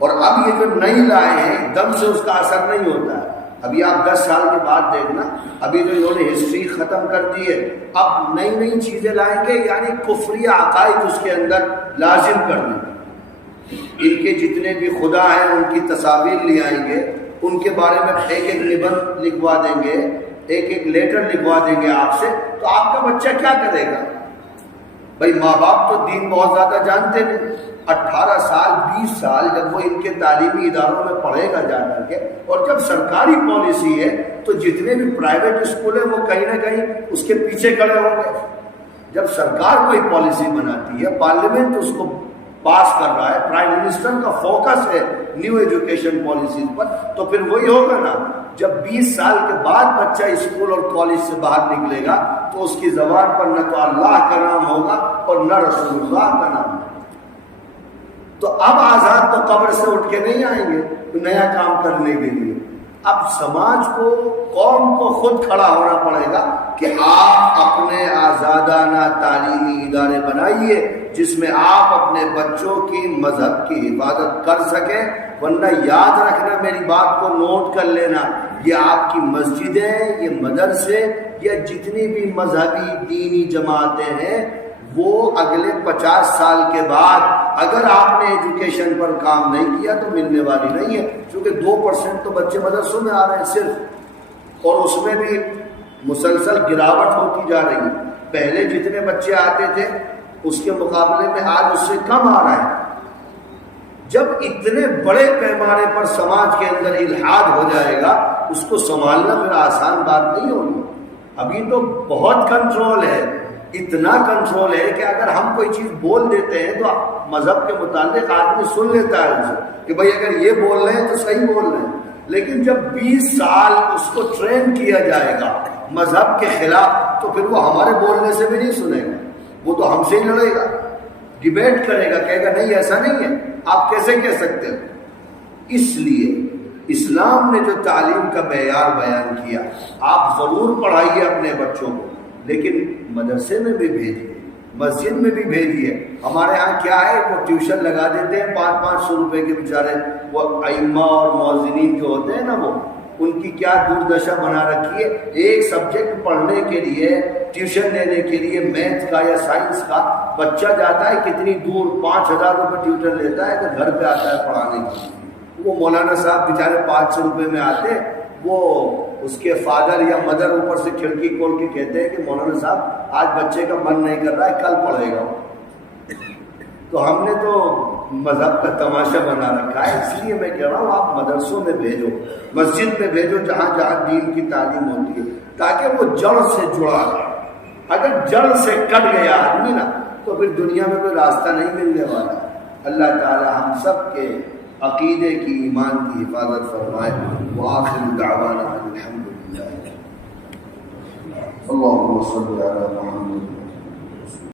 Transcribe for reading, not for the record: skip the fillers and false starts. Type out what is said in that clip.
اور اب یہ جو نئی لائے ہیں ایک دم سے اس کا اثر نہیں ہوتا ہے. ابھی آپ 10 سال کے بعد دیکھنا، ابھی جو انہوں نے ہسٹری ختم کر دی ہے، اب نئی نئی چیزیں لائیں گے، یعنی کفری عقائد اس کے اندر لازم کر دیں گے. ان کے جتنے بھی خدا ہیں ان کی تصاویر لے آئیں گے، ان کے بارے میں ایک ایک نبند لکھوا دیں گے، ایک ایک لیٹر لکھوا دیں گے آپ سے. تو آپ کا بچہ کیا کرے گا؟ بھائی ماں باپ تو دین بہت زیادہ جانتے نہیں. 18 سال 20 سال جب وہ ان کے تعلیمی اداروں میں پڑھے گا جا کر کے، اور جب سرکاری پالیسی ہے تو جتنے بھی پرائیویٹ اسکول ہیں وہ کہیں نہ کہیں اس کے پیچھے کھڑے ہوں گے. جب سرکار کوئی پالیسی بناتی ہے، پارلیمنٹ اس کو پاس کر رہا ہے، پرائم منسٹر کا فوکس ہے نیو ایجوکیشن پالیسیز پر، تو پھر وہی ہوگا نا. جب 20 سال کے بعد بچہ اسکول اور کالج سے باہر نکلے گا تو اس کی زبان پر نہ تو اللہ کا نام ہوگا اور نہ رسول اللہ کا نام. تو اب آزاد تو قبر سے اٹھ کے نہیں آئیں گے نیا کام کرنے کے لیے. اب سماج کو، قوم کو خود کھڑا ہونا پڑے گا کہ آپ اپنے آزادانہ تعلیمی ادارے بنائیے جس میں آپ اپنے بچوں کی مذہب کی حفاظت کر سکیں. ورنہ یاد رکھنا، میری بات کو نوٹ کر لینا، یہ آپ کی مسجدیں، یہ مدرسے، یہ جتنی بھی مذہبی دینی جماعتیں ہیں، وہ اگلے 50 سال کے بعد اگر آپ نے ایجوکیشن پر کام نہیں کیا تو ملنے والی نہیں ہے. چونکہ 2% تو بچے مدرسوں میں آ رہے ہیں صرف، اور اس میں بھی مسلسل گراوٹ ہوتی جا رہی ہے. پہلے جتنے بچے آتے تھے اس کے مقابلے میں آج اس سے کم آ رہا ہے. جب اتنے بڑے پیمانے پر سماج کے اندر الحاد ہو جائے گا، اس کو سنبھالنا پھر آسان بات نہیں ہوگی. ابھی تو بہت کنٹرول ہے، اتنا کنٹرول ہے کہ اگر ہم کوئی چیز بول دیتے ہیں تو مذہب کے متعلق آدمی سن لیتا ہے اسے کہ بھائی اگر یہ بول رہے ہیں تو صحیح بول رہے ہیں. لیکن جب 20 سال اس کو ٹرین کیا جائے گا مذہب کے خلاف، تو پھر وہ ہمارے بولنے سے بھی نہیں سنے گا، وہ تو ہم سے ہی لڑے گا، ڈیبیٹ کرے گا، کہے گا نہیں ایسا نہیں ہے، آپ کیسے کہہ سکتے ہو. اس لیے اسلام نے جو تعلیم کا معیار بیان کیا، آپ ضرور پڑھائیے اپنے بچوں کو، لیکن مدرسے میں بھی بھیجیے، مسجد میں بھی بھیجیے. ہمارے ہاں کیا ہے، وہ ٹیوشن لگا دیتے ہیں 500-500 روپے کے بیچارے. وہ ائمہ اور مؤذنین جو ہوتے ہیں نا، وہ ان کی کیا دوردشا بنا رکھی ہے. ایک سبجیکٹ پڑھنے کے لیے، ٹیوشن لینے کے لیے، میتھ کا یا سائنس کا، بچہ جاتا ہے کتنی دور، 5000 روپے ٹیوٹر لیتا ہے تو گھر پہ آتا ہے پڑھانے کے لیے. وہ مولانا صاحب بیچارے 500 روپے میں آتے، وہ اس کے فادر یا مدر اوپر سے کھڑکی کھول کے کہتے ہیں کہ مولانا صاحب آج بچے کا من نہیں کر رہا ہے، کل پڑھے گا. تو ہم نے تو مذہب کا تماشا بنا رکھا ہے. اس لیے میں کہہ رہا ہوں آپ مدرسوں میں بھیجو، مسجد میں بھیجو، جہاں جہاں دین کی تعلیم ہوتی ہے، تاکہ وہ جڑ سے جڑا رہے. اگر جڑ سے کٹ گیا آدمی نا تو پھر دنیا میں کوئی راستہ نہیں ملنے والا. اللہ تعالی ہم سب کے عقیدے کی، ایمان کی حفاظت فرمائے. وآخر دعوانا الحمدللہ. اللهم صل علی محمد.